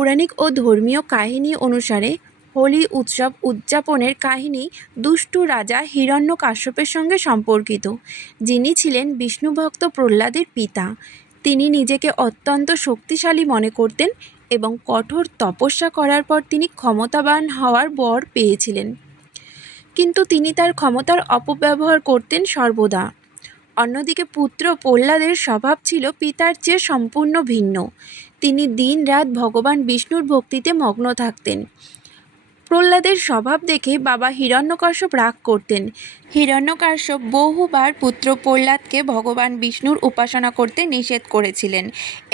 পৌরাণিক ও ধর্মীয় কাহিনী অনুসারে হোলি উৎসব উদযাপনের কাহিনী দুষ্টু রাজা হিরণ্যকশ্যপের সঙ্গে সম্পর্কিত, যিনি ছিলেন বিষ্ণুভক্ত প্রহ্লাদের পিতা। তিনি নিজেকে অত্যন্ত শক্তিশালী মনে করতেন এবং কঠোর তপস্যা করার পর তিনি ক্ষমতাবান হওয়ার বর পেয়েছিলেন, কিন্তু তিনি তার ক্ষমতার অপব্যবহার করতেন সর্বদা। অন্যদিকে পুত্র প্রহ্লাদের স্বভাব ছিল পিতার চেয়ে সম্পূর্ণ ভিন্ন। তিনি দিন-রাত ভগবান বিষ্ণুর ভক্তিতে মগ্ন থাকতেন। প্রহ্লাদের স্বভাব দেখে বাবা হিরণ্যকশ্যপ রাগ করতেন। হিরণ্যকশ্যপ বহুবার পুত্র প্রহ্লাদকে ভগবান বিষ্ণুর উপাসনা করতে নিষেধ করেছিলেন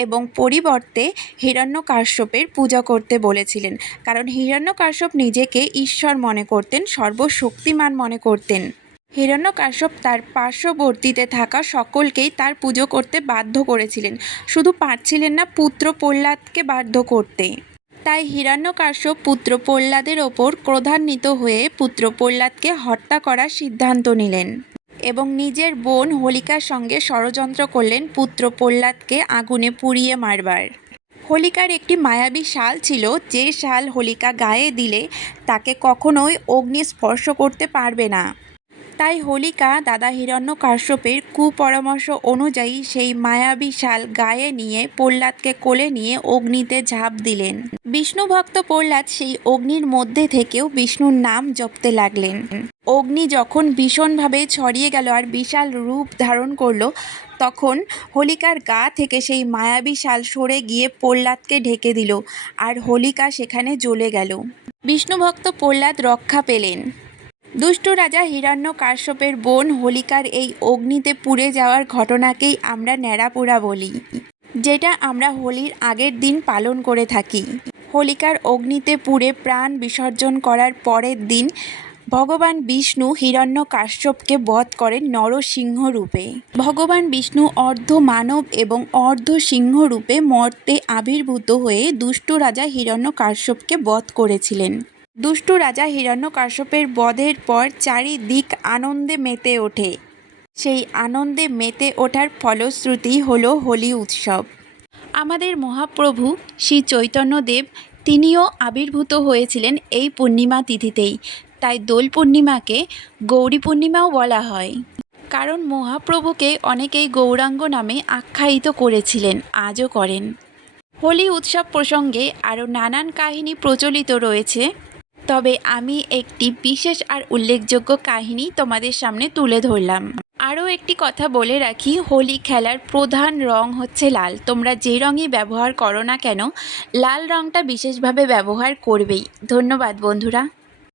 এবং পরিবর্তে হিরণ্যকশ্যপের পূজা করতে বলেছিলেন, কারণ হিরণ্যকশ্যপ নিজেকে ঈশ্বর মনে করতেন, সর্বশক্তিমান মনে করতেন। হিরণ্যকশ্যপ তার পার্শ্ববর্তীতে থাকা সকলকেই তার পুজো করতে বাধ্য করেছিলেন, শুধু পারছিলেন না পুত্র প্রহ্লাদকে বাধ্য করতে। তাই হিরণ্যকশ্যপ পুত্র প্রহ্লাদের ওপর ক্রোধান্বিত হয়ে পুত্র প্রহ্লাদকে হত্যা করার সিদ্ধান্ত নিলেন এবং নিজের বোন হোলিকার সঙ্গে ষড়যন্ত্র করলেন পুত্র প্রহ্লাদকে আগুনে পুড়িয়ে মারবার। হোলিকার একটি মায়াবী শাল ছিল, যে শাল হোলিকা গায়ে দিলে তাকে কখনোই অগ্নি স্পর্শ করতে পারবে না। তাই হোলিকা দাদা হিরণ্যকশ্যপের কুপরামর্শ অনুযায়ী সেই মায়াবী শাল গায়ে নিয়ে প্রহ্লাদকে কোলে নিয়ে অগ্নিতে ঝাঁপ দিলেন। বিষ্ণুভক্ত প্রহ্লাদ সেই অগ্নির মধ্যে থেকেও বিষ্ণুর নাম জপতে লাগলেন। অগ্নি যখন ভীষণভাবে ছড়িয়ে গেল আর বিশাল রূপ ধারণ করলো, তখন হোলিকার গা থেকে সেই মায়াবী শাল সরে গিয়ে প্রহ্লাদকে ঢেকে দিল আর হোলিকা সেখানে জ্বলে গেল। বিষ্ণুভক্ত প্রহ্লাদ রক্ষা পেলেন। দুষ্ট রাজা হিরণ্যকশ্যপের বোন হোলিকার এই অগ্নিতে পুড়ে যাওয়ার ঘটনাকেই আমরা ন্যাড়াপোড়া বলি, যেটা আমরা হোলির আগের দিন পালন করে থাকি। হোলিকার অগ্নিতে পুড়ে প্রাণ বিসর্জন করার পরের দিন ভগবান বিষ্ণু হিরণ্যকশ্যপকে বধ করেন নরসিংহ রূপে। ভগবান বিষ্ণু অর্ধ মানব এবং অর্ধ সিংহ রূপে মর্তে আবির্ভূত হয়ে দুষ্ট রাজা হিরণ্যকশ্যপকে বধ করেছিলেন। দুষ্ট রাজা হিরণ্যকশ্যপের বধের পর চারিদিক আনন্দে মেতে ওঠে। সেই আনন্দে মেতে ওঠার ফলশ্রুতি হলো হোলি উৎসব। আমাদের মহাপ্রভু শ্রী চৈতন্যদেব তিনিও আবির্ভূত হয়েছিলেন এই পূর্ণিমা তিথিতেই, তাই দোল পূর্ণিমাকে গৌরী পূর্ণিমাও বলা হয়। কারণ মহাপ্রভুকে অনেকেই গৌরাঙ্গ নামে আখ্যায়িত করেছিলেন, আজও করেন। হোলি উৎসব প্রসঙ্গে আরও নানান কাহিনী প্রচলিত রয়েছে, তবে আমি একটি বিশেষ আর উল্লেখযোগ্য কাহিনী তোমাদের সামনে তুলে ধরলাম। আরও একটি কথা বলে রাখি, হোলি খেলার প্রধান রং হচ্ছে লাল। তোমরা যে রঙই ব্যবহার করো না কেন, লাল রঙটা বিশেষভাবে ব্যবহার করবেই। ধন্যবাদ বন্ধুরা।